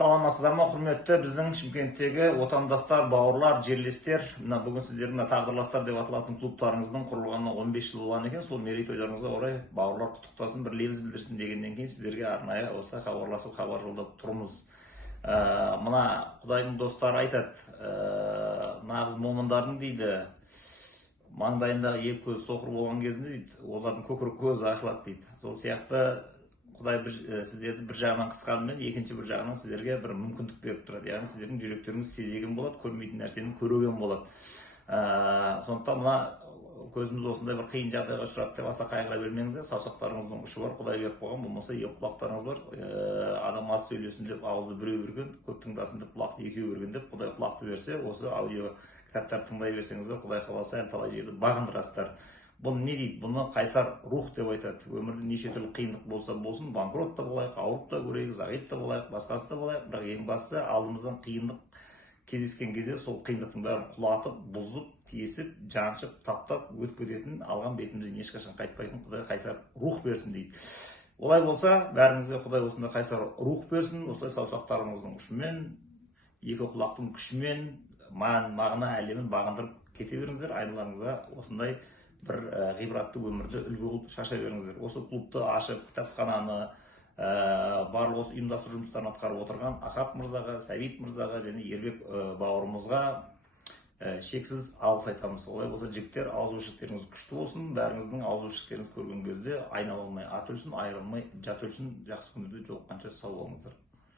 Саламатсыздар ма, құрметті біздің Шымкенттегі отандастар, бауырлар, жерлестер. Мына бүгін сіздердің тағдырластар деп аталатын клубтарыңыздың құрылғанына 15 жыл болған екен. Сол мерейтойларыңызға орай бауырлар құттықтасын, бір лебіз білдірсін дегеннен кейін сіздерге арнайы осылай хабарласып, хабар жолдап тұрмыз. Мына Құдайдың достары айтады, нағыз момындардың дейді, маңдайындағы екі көз соқыр болған кезінде дейді, олардың көкірек көзі ашылады дейді. Сол сияқты Құдай сіздерді бір жағынан қысқанымен, екінші бір жағынан сіздерге бір мүмкіндік беріп тұрады. Яғни сіздердің жүректеріңіз сезеген болады, көрмейтін нәрсені көрген болады. Сондықтан мына көзіміз осындай бір қиын жағдайға ұшырады деп аса қайғыра бермеңіздер. Саусақтарыңыздың ұшы бар, Құдай беріп қойған, болмаса екі құлақтарыңыз бар. Адам аз сөйлесін деп ауызды біреу берген, көп тыңдасын деп құлақты екеу берген деп, Құдай құлақты берсе, осы аудио кітаптарды тыңдай берсеңіздер, Құдай қаласа талай жерді бағындырасыздар. Бұны не дейді? Бұны қайсар рух деп айтады. Өмірде неше түрлі қиындық болса болсын, банкрот та болайық, ауырып та көрейік, зағип та болайық, басқасы да болайық, бірақ ең бастысы алдымыздан қиындық кездескен кезде сол қиындықтың бәрін құлатып, бұзып, тесіп, жаншып, таптап өтіп кететін, алған бетімізден ешқашан қайтпайтын Құдай қайсар рух берсін дейді. Олай болса, бәріңізге Құдай осындай қайсар рух берсін, осылай саусақтарыңыздың ұшымен, екі құлақтың күшімен, мағына әлемін бағындырып кете беріңіздер, айналаңызға осындай бір ғибратты өмірді үлгі қылып шаша беріңіздер. Осы клубты ашып, кітапхананы, барлық осы ұйымдастыру жұмыстарын атқарып отырған Ахат мырзаға, Сәбит мырзаға және Ербек бауырымызға шексіз алғыс айтамыз. Олай болса, жігіттер, ауызбіршіліктеріңіз күшті болсын, бәріңіздің ауызбіршіліктеріңіз көрген кезде айналмай ат өлсін, айырылмай жат өлсін, жақсы күндерде жолыққанша сау болыңыздар.